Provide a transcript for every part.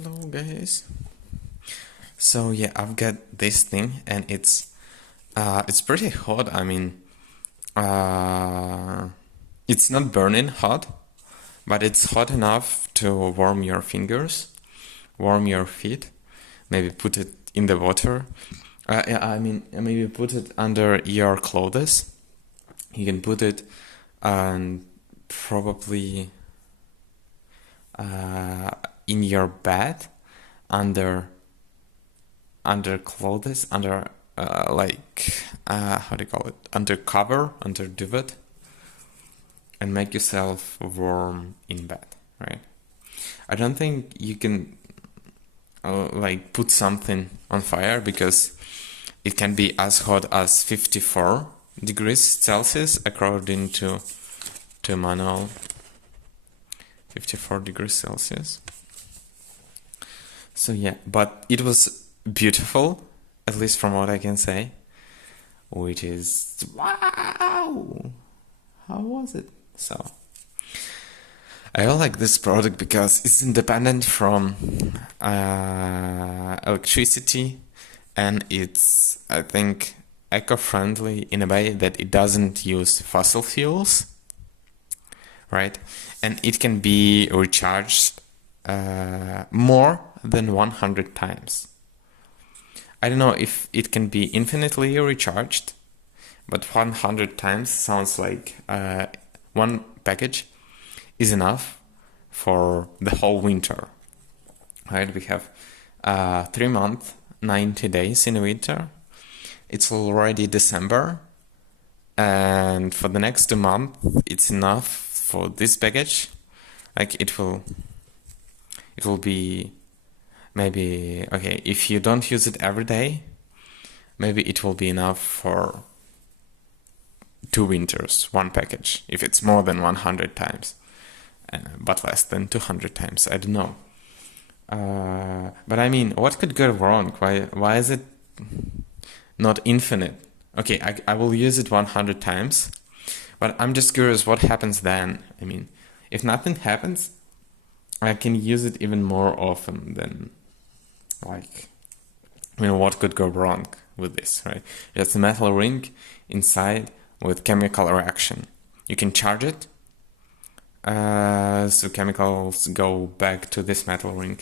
Hello guys. So yeah, I've got this thing and it's pretty hot. I mean, it's not burning hot, but it's hot enough to warm your fingers, warm your feet, maybe put it in the water. Yeah, I mean, maybe put it under your clothes. You can put it and probably in your bed under clothes, under how do you call it, under cover, under duvet, and make yourself warm in bed, right? I don't think you can like put something on fire because it can be as hot as 54 degrees Celsius according to manual. 54 degrees Celsius. So yeah, but it was beautiful, at least from what I can say, which is wow. How was it? So I like this product because it's independent from electricity, and it's, I think, eco-friendly in a way that it doesn't use fossil fuels, right? And it can be recharged more than 100 times. I don't know if it can be infinitely recharged, but 100 times sounds like one package is enough for the whole winter, right? We have 3 months, 90 days in winter. It's already December, and for the next 2 months, it's enough for this package. Like it will be maybe, okay, if you don't use it every day, maybe it will be enough for 2 winters, one package, if it's more than 100 times, but less than 200 times, I don't know. But I mean, what could go wrong? Why is it not infinite? Okay, I will use it 100 times, but I'm just curious what happens then. I mean, if nothing happens, I can use it even more often than, like, I mean, what could go wrong with this, right? It's a metal ring inside with chemical reaction. You can charge it, so chemicals go back to this metal ring,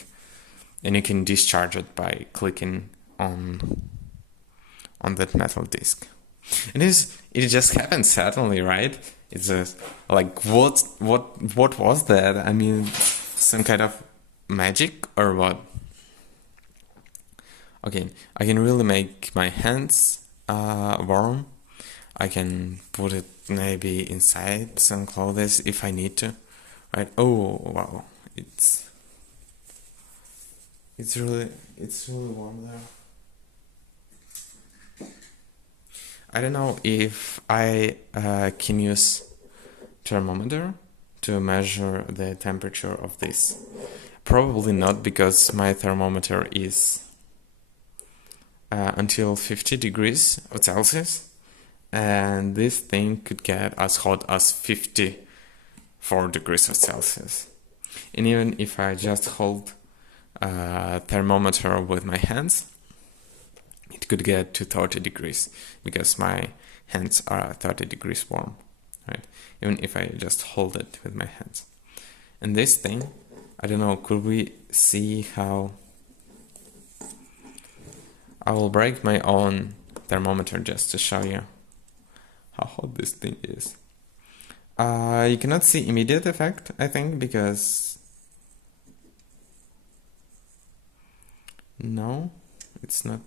and you can discharge it by clicking on that metal disc. And it just happens suddenly, right? It's just like, what was that? I mean, some kind of magic or what? Okay, I can really make my hands warm. I can put it maybe inside some clothes if I need to, right? Oh wow, it's really warm there. I don't know if I can use thermometer to measure the temperature of this. Probably not, because my thermometer is until 50 degrees Celsius, and this thing could get as hot as 54 degrees Celsius. And even if I just hold a thermometer with my hands, it could get to 30 degrees because my hands are 30 degrees warm, right? Even if I just hold it with my hands. And this thing, I don't know, could we see how... I will break my own thermometer just to show you how hot this thing is. You cannot see immediate effect, I think, because... No, it's not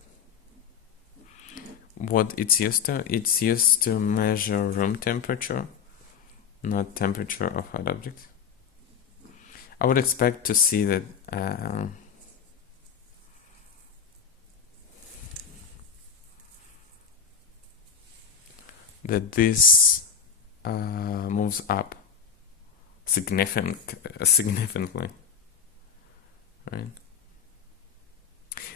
what it's used to. It's used to measure room temperature, not temperature of hot objects. I would expect to see that that this moves up significantly, right?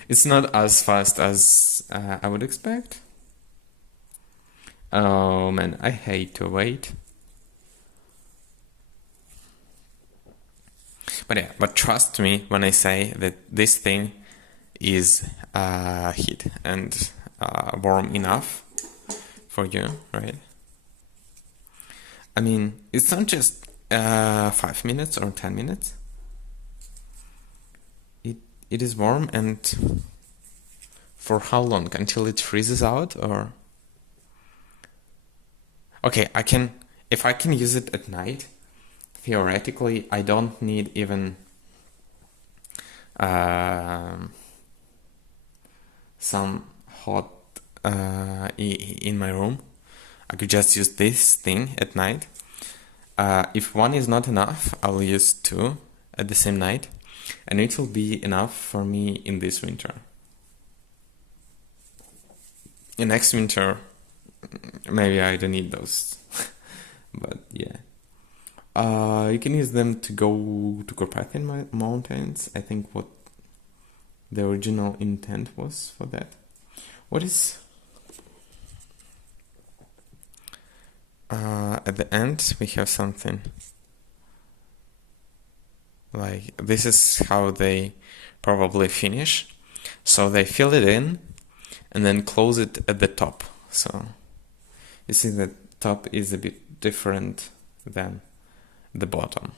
It's not as fast as I would expect. Oh man, I hate to wait. But yeah, but trust me when I say that this thing is heat and warm enough for you, right? I mean, it's not just 5 minutes or 10 minutes. It is warm, and for how long? Until it freezes out, or? Okay, if I can use it at night, theoretically, I don't need even some hot in my room. I could just use this thing at night. If one is not enough, I will use two at the same night, and it will be enough for me in this winter. In next winter, maybe I don't need those, but yeah. You can use them to go to Carpathian Mountains. I think what the original intent was for that. What is... at the end, we have something like this is how they probably finish. So they fill it in and then close it at the top. So you see the top is a bit different than the bottom.